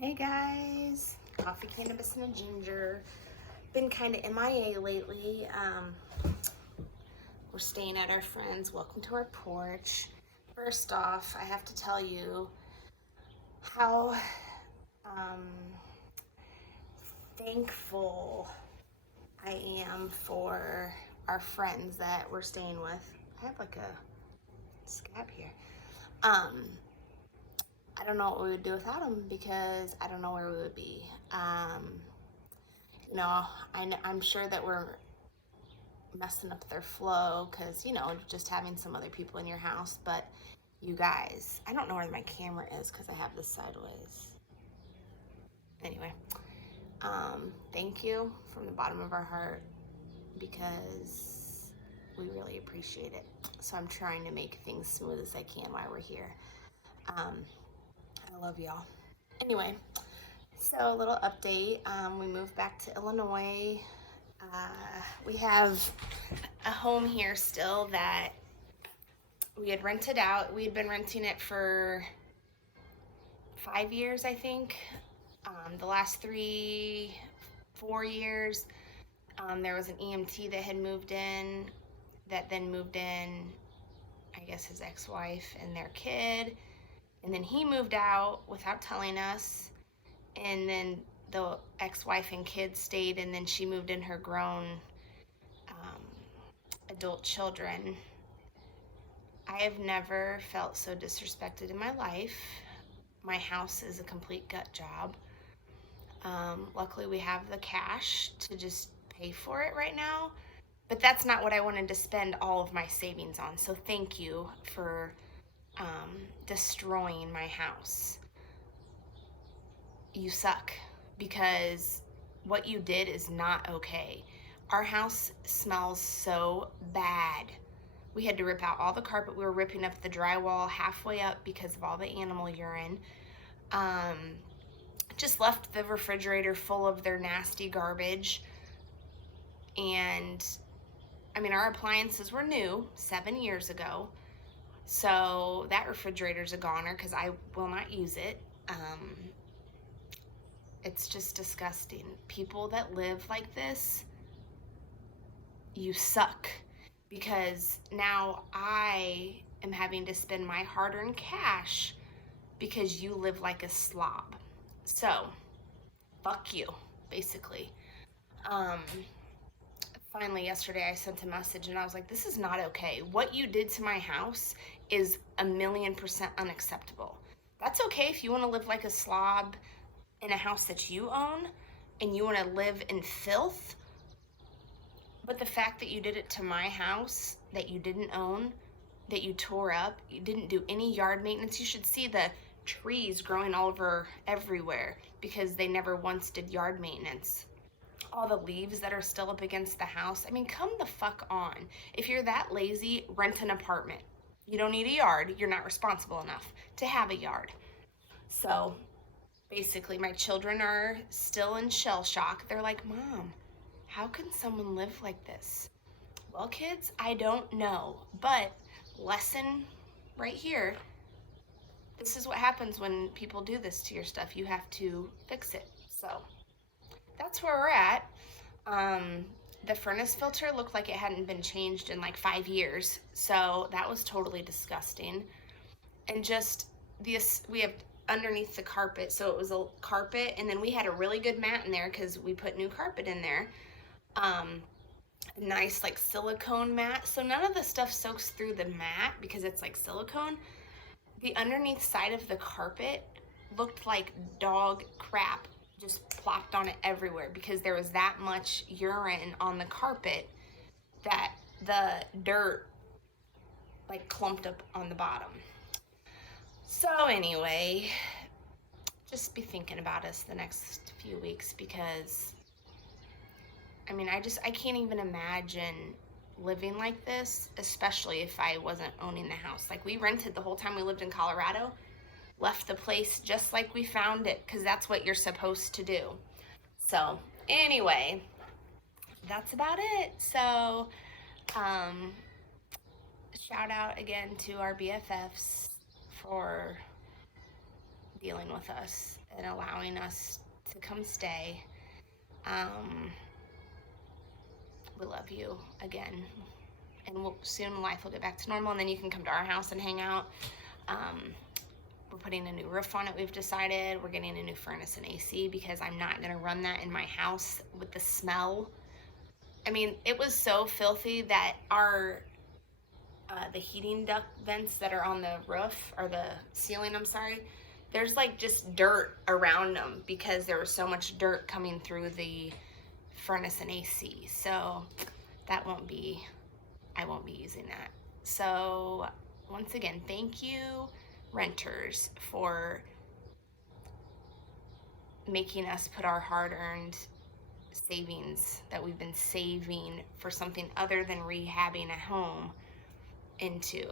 Hey guys, coffee, cannabis, and a ginger. Been kind of MIA lately. We're staying at our friend's. Welcome to our porch. First off, I have to tell you how um, thankful I am for our friends that we're staying with. I have like a scab here. Um, I don't know what we would do without them because I don't know where we would be. I'm sure that we're messing up their flow because, just having some other people in your house. But you guys, I don't know where my camera is because I have this sideways. Anyway, thank you from the bottom of our heart because we really appreciate it. So I'm trying to make things smooth as I can while we're here. I love y'all. Anyway, so a little update. We moved back to Illinois. We have a home here still that we had rented out. We had been renting it for 5 years, I think. The last 4 years, there was an EMT that had moved in, that then moved in, I guess, his ex-wife and their kid. And then he moved out without telling us. And then the ex-wife and kids stayed, and then she moved in her grown adult children. I have never felt so disrespected in my life. My house is a complete gut job. Luckily, we have the cash to just pay for it right now, but that's not what I wanted to spend all of my savings on. So thank you for destroying my house. You suck, because what you did is not okay. Our house smells so bad. We had to rip out all the carpet. We were ripping up the drywall halfway up because of all the animal urine. Just left the refrigerator full of their nasty garbage. And our appliances were new 7 years ago. So that refrigerator's a goner because I will not use it. It's just disgusting. People that live like this, you suck. Because now I am having to spend my hard-earned cash because you live like a slob. So, fuck you, basically. Finally, yesterday I sent a message and I was like, this is not okay. What you did to my house is 1,000,000% unacceptable. That's okay if you want to live like a slob in a house that you own and you want to live in filth. But the fact that you did it to my house that you didn't own, that you tore up, you didn't do any yard maintenance. You should see the trees growing all over everywhere because they never once did yard maintenance. All the leaves that are still up against the house. Come the fuck on. If you're that lazy, rent an apartment. You don't need a yard. You're not responsible enough to have a yard. So basically, my children are still in shell shock. They're like, Mom, how can someone live like this? Well, kids, I don't know, but lesson right here. This is what happens when people do this to your stuff. You have to fix it. So that's where we're at. The furnace filter looked like it hadn't been changed in like 5 years. So that was totally disgusting. And just this, we have underneath the carpet. So it was a carpet, and then we had a really good mat in there because we put new carpet in there. Nice like silicone mat. So none of the stuff soaks through the mat because it's like silicone. The underneath side of the carpet looked like dog crap just plopped on it everywhere because there was that much urine on the carpet that the dirt like clumped up on the bottom. So anyway, just be thinking about us the next few weeks because I can't even imagine living like this, especially if I wasn't owning the house. Like, we rented the whole time we lived in Colorado, left the place just like we found it because that's what you're supposed to do. So anyway, that's about it. So shout out again to our BFFs for dealing with us and allowing us to come stay. We love you again, and soon life will get back to normal, and then you can come to our house and hang out. We're putting a new roof on it, we've decided. We're getting a new furnace and AC because I'm not gonna run that in my house with the smell. I mean, it was so filthy that our the heating duct vents that are on the roof, or the ceiling, I'm sorry, there's like just dirt around them because there was so much dirt coming through the furnace and AC. So that won't be, I won't be using that. So once again, thank you, renters, for making us put our hard-earned savings that we've been saving for something other than rehabbing a home into.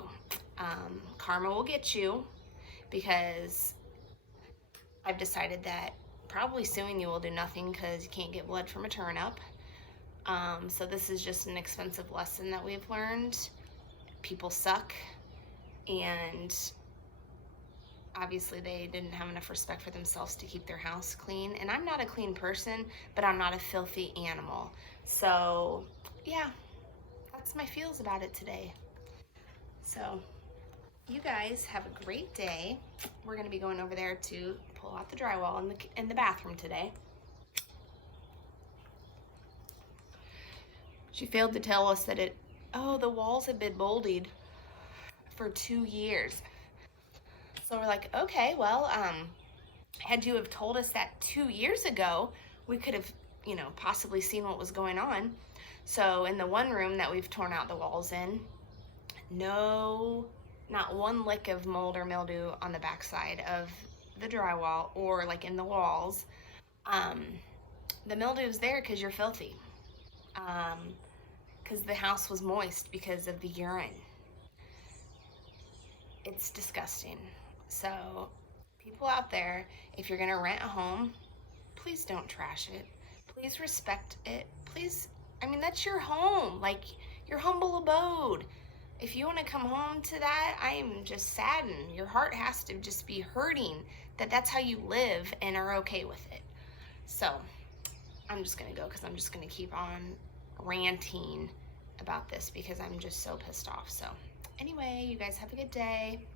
Karma will get you, because I've decided that probably suing you will do nothing because you can't get blood from a turnip. So this is just an expensive lesson that we've learned. People suck, and obviously they didn't have enough respect for themselves to keep their house clean. And I'm not a clean person, but I'm not a filthy animal. So yeah, that's my feels about it today. So you guys have a great day. We're gonna be going over there to pull out the drywall in the bathroom today. She failed to tell us that the walls had been molded for 2 years. So we're like, okay, well, had you have told us that 2 years ago, we could have, possibly seen what was going on. So in the one room that we've torn out the walls in, not one lick of mold or mildew on the backside of the drywall or like in the walls. The mildew is there because you're filthy. Because the house was moist because of the urine. It's disgusting. So people out there, if you're gonna rent a home, please don't trash it. Please respect it. Please, that's your home, like your humble abode. If you want to come home to that, I am just saddened. Your heart has to just be hurting that that's how you live and are okay with it. So I'm just gonna go because I'm just gonna keep on ranting about this because I'm just so pissed off. So anyway, you guys have a good day.